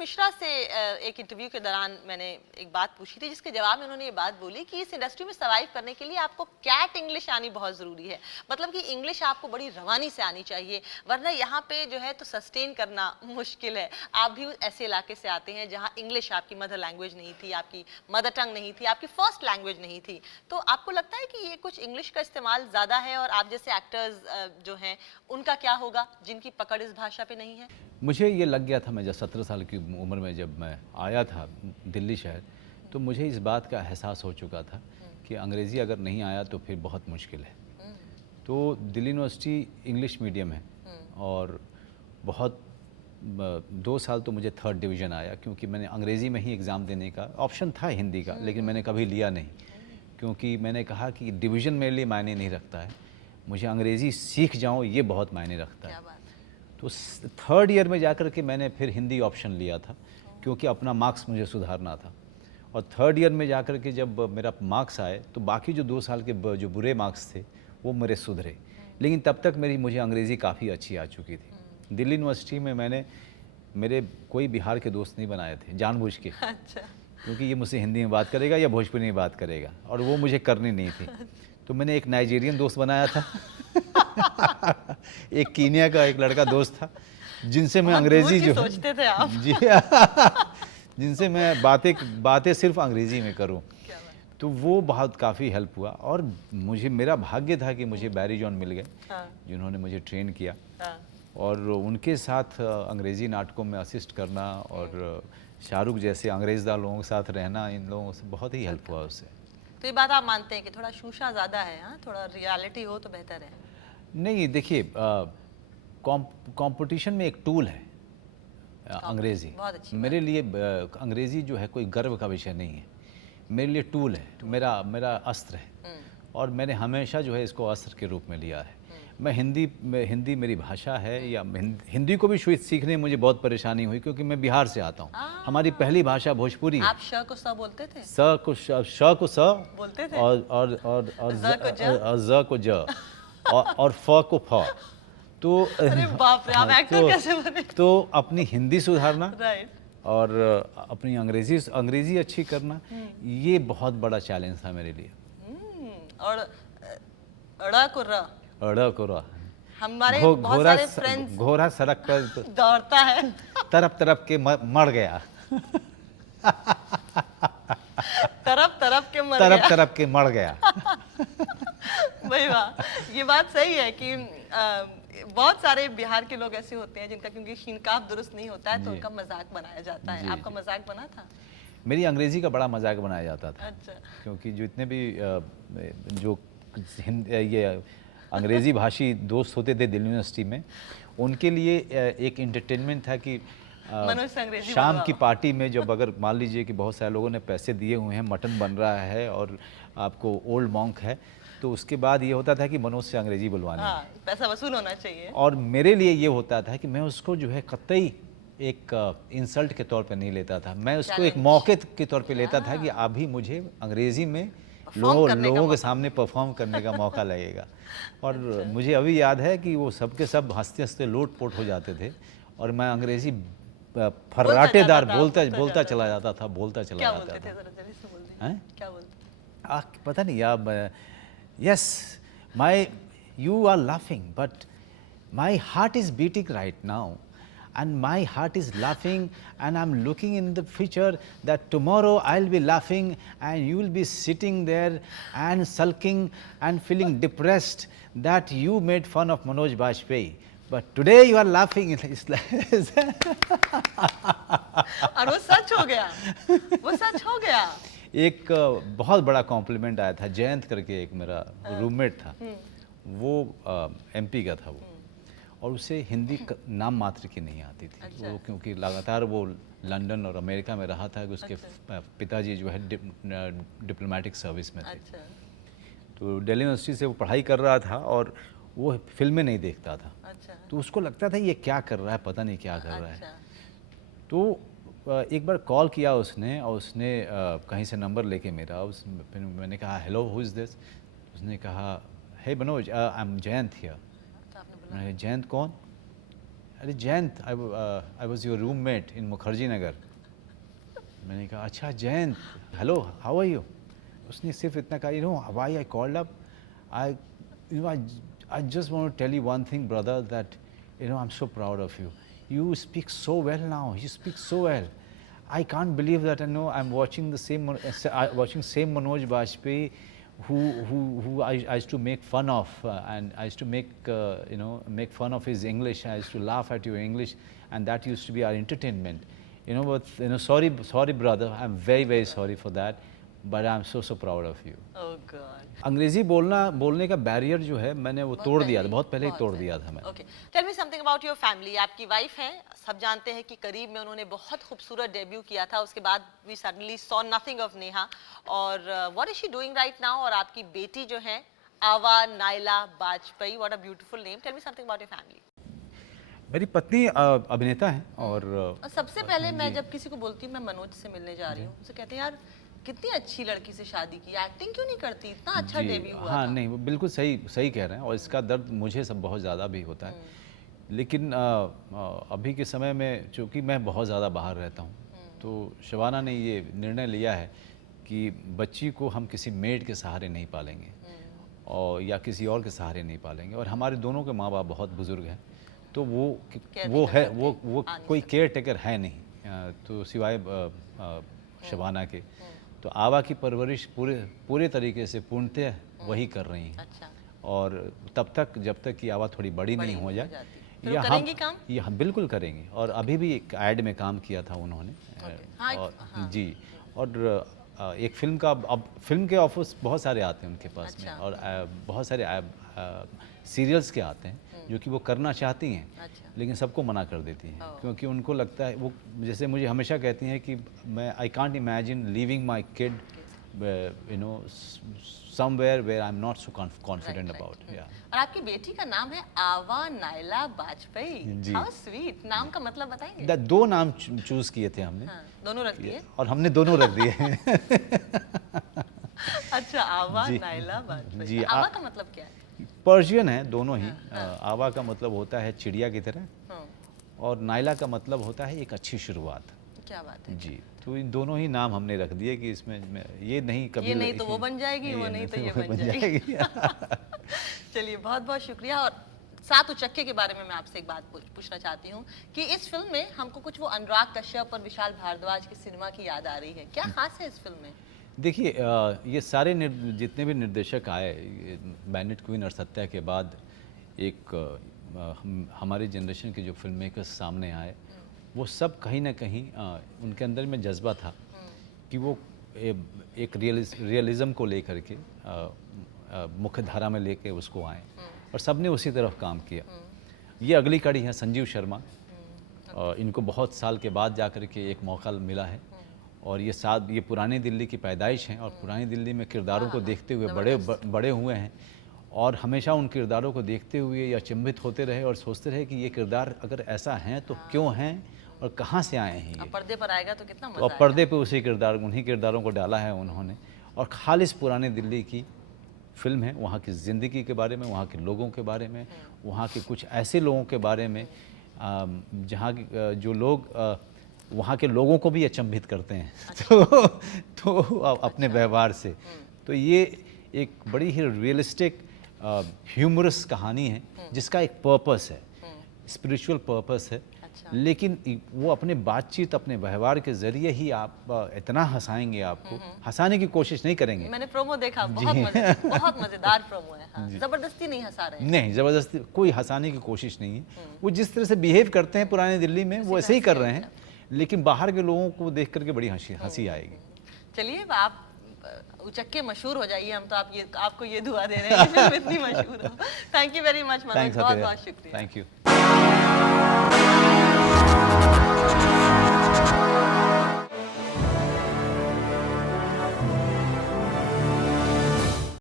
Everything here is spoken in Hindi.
मिश्रा से एक इंटरव्यू के दौरान मैंने एक बात पूछी थी, जिसके जवाब में उन्होंने ये बात बोली कि इस इंडस्ट्री में सर्वाइव करने के लिए आपको कैट इंग्लिश आनी बहुत ज़रूरी है। मतलब कि इंग्लिश आपको बड़ी रवानी से आनी चाहिए, वरना यहाँ पे जो है तो सस्टेन करना मुश्किल है। आप भी ऐसे इलाके से आते हैं जहाँ इंग्लिश आपकी मदर लैंग्वेज नहीं थी, आपकी मदर टंग नहीं थी, आपकी फर्स्ट लैंग्वेज नहीं थी। तो आपको लगता है कि ये कुछ इंग्लिश का इस्तेमाल ज़्यादा है, और आप जैसे एक्टर्स जो हैं उनका क्या होगा जिनकी पकड़ इस भाषा पे नहीं है? मुझे ये लग गया था, मैं जब 17 साल की उम्र में जब मैं आया था दिल्ली शहर, तो मुझे इस बात का एहसास हो चुका था कि अंग्रेज़ी अगर नहीं आया तो फिर बहुत मुश्किल है। तो दिल्ली यूनिवर्सिटी इंग्लिश मीडियम है, और बहुत 2 साल तो मुझे थर्ड डिवीज़न आया, क्योंकि मैंने अंग्रेज़ी में ही एग्ज़ाम देने का ऑप्शन था हिंदी का, लेकिन मैंने कभी लिया नहीं, क्योंकि मैंने कहा कि डिवीज़न मेरे लिए मायने नहीं रखता है, मुझे अंग्रेज़ी सीख जाऊँ ये बहुत मायने रखता है। क्या बात है। तो थर्ड ईयर में जाकर के मैंने फिर हिंदी ऑप्शन लिया था, क्योंकि अपना मार्क्स मुझे सुधारना था। और थर्ड ईयर में जाकर के जब मेरा मार्क्स आए तो बाकी जो 2 साल के जो बुरे मार्क्स थे वो मेरे सुधरे, लेकिन तब तक मुझे अंग्रेज़ी काफ़ी अच्छी आ चुकी थी। दिल्ली यूनिवर्सिटी में मैंने मेरे कोई बिहार के दोस्त नहीं बनाए थे जानबूझ के, अच्छा। क्योंकि ये मुझसे हिंदी में बात करेगा या भोजपुरी में बात करेगा, और वो मुझे करनी नहीं थी। तो मैंने एक नाइजीरियन दोस्त बनाया था एक कीनिया का एक लड़का दोस्त था, जिनसे मैं बहुत दूर अंग्रेज़ी की जो है सोचते थे आप। जी जिनसे मैं बातें सिर्फ अंग्रेज़ी में करूं। क्या बात है। तो वो बहुत काफ़ी हेल्प हुआ, और मुझे मेरा भाग्य था कि मुझे बैरी जॉन मिल गए, हाँ, जिन्होंने मुझे ट्रेन किया, हाँ। और उनके साथ अंग्रेज़ी नाटकों में असिस्ट करना और शाहरुख जैसे अंग्रेज़दार लोगों के साथ रहना, इन लोगों से बहुत ही हेल्प हुआ उससे। तो ये बात आप मानते हैं कि थोड़ा शूशा ज़्यादा है, हाँ? थोड़ा रियलिटी हो तो बेहतर है। नहीं देखिए, कंपटीशन में एक टूल है अंग्रेज़ी। बहुत अच्छी बात। मेरे लिए अंग्रेज़ी जो है कोई गर्व का विषय नहीं है, मेरे लिए टूल है, मेरा मेरा अस्त्र है, और मैंने हमेशा जो है इसको अस्त्र के रूप में लिया है। मैं हिंदी मेरी भाषा है, या हिंदी को भी सीखने में मुझे बहुत परेशानी हुई, क्योंकि मैं बिहार से आता हूँ, हमारी पहली भाषा भोजपुरी है। आप श को स बोलते थे? श को स, बोलते थे? और ज को ज? ज को ज, और फ को फ। तो अरे बाप रे, आप एक्टर कैसे बने? तो अपनी हिंदी सुधारना राइट। और अपनी अंग्रेज़ी अच्छी करना, ये बहुत बड़ा चैलेंज था मेरे लिए। और ड़ को र। अड़ को रा, हमारे बहुत सारे फ्रेंड्स घोड़ा सड़क पर दौड़ता है। तरफ तरफ के मर गया तरफ तरफ के मर तरफ गया। तरफ के मर गया वही वाह, ये बात सही है कि बहुत सारे बिहार के लोग ऐसे होते हैं जिनका क्योंकि शिनकाफ दुरुस्त नहीं होता है तो उनका मजाक बनाया जाता है। आपका मजाक बना था? मेरी अंग्रेज़ी का बड़ा मजाक बनाया जाता था। अच्छा। क्योंकि जितने भी जो ये अंग्रेज़ी भाषी दोस्त होते थे दिल्ली यूनिवर्सिटी में, उनके लिए एक एंटरटेनमेंट था कि मनोज से अंग्रेजी शाम बोलवाओ। की पार्टी में जब अगर मान लीजिए कि बहुत सारे लोगों ने पैसे दिए हुए हैं, मटन बन रहा है और आपको ओल्ड मॉन्क है, तो उसके बाद ये होता था कि मनोज से अंग्रेजी बुलवानी है। हाँ, पैसा वसूल होना चाहिए। और मेरे लिए ये होता था कि मैं उसको जो है कतई एक इंसल्ट के तौर पे नहीं लेता था, मैं उसको एक मौके के तौर पे लेता था कि अभी मुझे अंग्रेज़ी में लोगों के सामने परफॉर्म करने का मौका लगेगा। और मुझे अभी याद है कि वो सब के सब हंसते हंसते लोट-पोट हो जाते थे, और मैं अंग्रेज़ी फर्राटेदार बोलता चला जाता था। क्या बोलते थे, जरा जल्दी से बोल दीजिए। हैं? क्या बोलते? पता नहीं यार, yes my you are laughing but my heart is beating right now, and my heart is laughing, and I'm looking in the future that tomorrow I'll be laughing and you will be sitting there and sulking and feeling depressed that you made fun of Manoj Bajpayee, but today you are laughing. It's like और वो सच हो गया। वो सच हो गया। एक बहुत बड़ा कॉम्प्लीमेंट आया था, जयंत करके एक मेरा रूममेट था, वो एमपी का था वो, और उसे हिंदी नाम मात्र की नहीं आती थी। अच्छा। वो क्योंकि लगातार वो लंदन और अमेरिका में रहा था, कि उसके पिताजी जो है डिप्लोमेटिक सर्विस में थे। अच्छा। तो दिल्ली यूनिवर्सिटी से वो पढ़ाई कर रहा था, और वो फिल्में नहीं देखता था। अच्छा। तो उसको लगता था ये क्या कर रहा है, पता नहीं क्या कर रहा है। अच्छा। तो एक बार कॉल किया उसने, और उसने कहीं से नंबर लेके मेरा, फिर मैंने कहा हेलो हु इज़ दिस। उसने कहा hey Manoj, I am Jayant here. तो आपने बोला मैंने कहा जयंत कौन? अरे Jayant, I was your roommate in Mukherjee Nagar. मैंने कहा अच्छा Jayant, hello how are you. उसने सिर्फ इतना कहा, you know why I called up, I you know I just want to tell you one thing brother, that you know I am so proud of you, you speak so well now, you speak so well. I can't believe that, I know I'm watching the same watching same Manoj Bajpayee who I used to make fun of, and I used to make you know, make fun of his English. I used to laugh at your English, and that used to be our entertainment, you know. But you know, sorry brother, I'm very sorry for that, but I'm so proud of you. Oh God. अंग्रेजी बोलने का बैरियर जो है मैंने वो तोड़ दिया था, बहुत पहले ही तोड़ दिया था मैं। Okay, tell me something about your family. आपकी वाइफ हैं, सब जानते हैं कि करीब में उन्होंने बहुत खूबसूरत डेब्यू किया था, उसके बाद we suddenly saw nothing of Neha, और what is she doing right now. और आपकी बेटी जो है Ava Nayla Bajpayee, what a beautiful name. Tell me something about your family. मेरी पत्नी अभिनेता हैं, और सबसे पहले मैं जब किसी को बोलती हूँ मैं मनोज से मिलने जा रही हूँ, उनसे कहते हैं यार कितनी अच्छी लड़की से शादी की, एक्टिंग क्यों नहीं करती, इतना अच्छा डेब्यू हुआ हाँ था। नहीं, वो बिल्कुल सही कह रहे हैं, और इसका दर्द मुझे सब बहुत ज़्यादा भी होता है। लेकिन अभी के समय में चूँकि मैं बहुत ज़्यादा बाहर रहता हूँ, तो शबाना ने ये निर्णय लिया है कि बच्ची को हम किसी मेड के सहारे नहीं पालेंगे, और या किसी और के सहारे नहीं पालेंगे। और हमारे दोनों के माँ बाप बहुत बुज़ुर्ग हैं, तो वो कोई केयर टेकर है नहीं, तो सिवाय शबाना के। तो आवा की परवरिश पूरे तरीके से पूर्णतः वही कर रही हैं। अच्छा। और तब तक जब तक कि आवा थोड़ी बड़ी नहीं हो जाए, या करेंगी काम? ये हम बिल्कुल करेंगे। और अभी भी एक ऐड में काम किया था उन्होंने। हाँ, और जी, और एक फिल्म का, अब फिल्म के ऑफर्स बहुत सारे आते हैं उनके पास में, और बहुत सारे सीरियल्स के आते हैं जो कि वो करना चाहती हैं, लेकिन सबको मना कर देती हैं, क्योंकि उनको लगता है, वो जैसे मुझे हमेशा कहती हैं कि मैं I can't imagine leaving my kid you know somewhere where I am not so confident about. और आपकी बेटी का नाम है आवा नायला बाजपेयी। How sweet. नाम का मतलब बताएंगे? दो नाम चूज किए थे हमने। हाँ, दोनों रख दिए? और हमने दोनों रख दिए। अच्छा, आवा नायला बाजपेयी। जी, आवा का मतलब क्या है? पर्शियन है दोनों ही। आवा का मतलब होता है चिड़िया की तरह, और नायला का मतलब होता है एक अच्छी शुरुआत। क्या बात है जी, तो इन दोनों ही नाम हमने रख दिए कि इसमें ये नहीं कभी, ये नहीं तो वो बन जाएगी, वो नहीं तो ये बन जाएगी। चलिए, बहुत बहुत शुक्रिया। और सात उचक्के के बारे में मैं आपसे एक बात पूछना चाहती हूँ कि इस फिल्म में हमको कुछ वो अनुराग कश्यप और विशाल भारद्वाज की सिनेमा की याद आ रही है, क्या खास है इस फिल्म में? देखिए, ये सारे जितने भी निर्देशक आए बैनेट क्वीन और सत्या के बाद, एक हमारे जनरेशन के जो फिल्म मेकर्स सामने आए, वो सब कहीं ना कहीं उनके अंदर में जज्बा था कि वो एक रियलिज़म को लेकर के मुख्य धारा में लेके उसको आए, और सब ने उसी तरफ काम किया। ये अगली कड़ी है संजीव शर्मा, इनको बहुत साल के बाद जा कर के एक मौका मिला है, और ये पुरानी दिल्ली की पैदाइश हैं, और पुरानी दिल्ली में किरदारों को देखते हुए बड़े हुए हैं, और हमेशा उन किरदारों को देखते हुए या अचंभित होते रहे और सोचते रहे कि ये किरदार अगर ऐसा हैं तो क्यों हैं और कहाँ से आए हैं ये। पर्दे पर आएगा तो कितना मजा और पर्दे पे उन्हीं किरदारों को डाला है उन्होंने, और खालिस पुरानी दिल्ली की फिल्म है, वहाँ की ज़िंदगी के बारे में, वहाँ के लोगों के बारे में, वहाँ के कुछ ऐसे लोगों के बारे में जहाँ जो लोग वहाँ के लोगों को भी अचंभित करते हैं। तो अपने व्यवहार से। तो ये एक बड़ी ही रियलिस्टिक ह्यूमरस कहानी है, जिसका एक पर्पस है, स्पिरिचुअल पर्पस है। लेकिन वो अपने बातचीत, अपने व्यवहार के जरिए ही आप इतना हंसाएंगे, आपको हंसाने की कोशिश नहीं करेंगे। मैंने प्रोमो देखा, बहुत मजेदार प्रोमो है। हाँ, जबरदस्ती नहीं हंसा रहे हैं। नहीं, जबरदस्ती कोई हंसाने की कोशिश नहीं है। वो जिस तरह से बिहेव करते हैं पुरानी दिल्ली में, वो ऐसे ही कर रहे हैं, लेकिन बाहर के लोगों को देख करके बड़ी हंसी आएगी। चलिए, आप उचक्के मशहूर हो जाइए, हम तो आपको ये दुआ दे रहे हैं कि फिल्म इतनी मशहूर हो। Thank you very much Manoj, बहुत बहुत शुक्रिया। Thank you.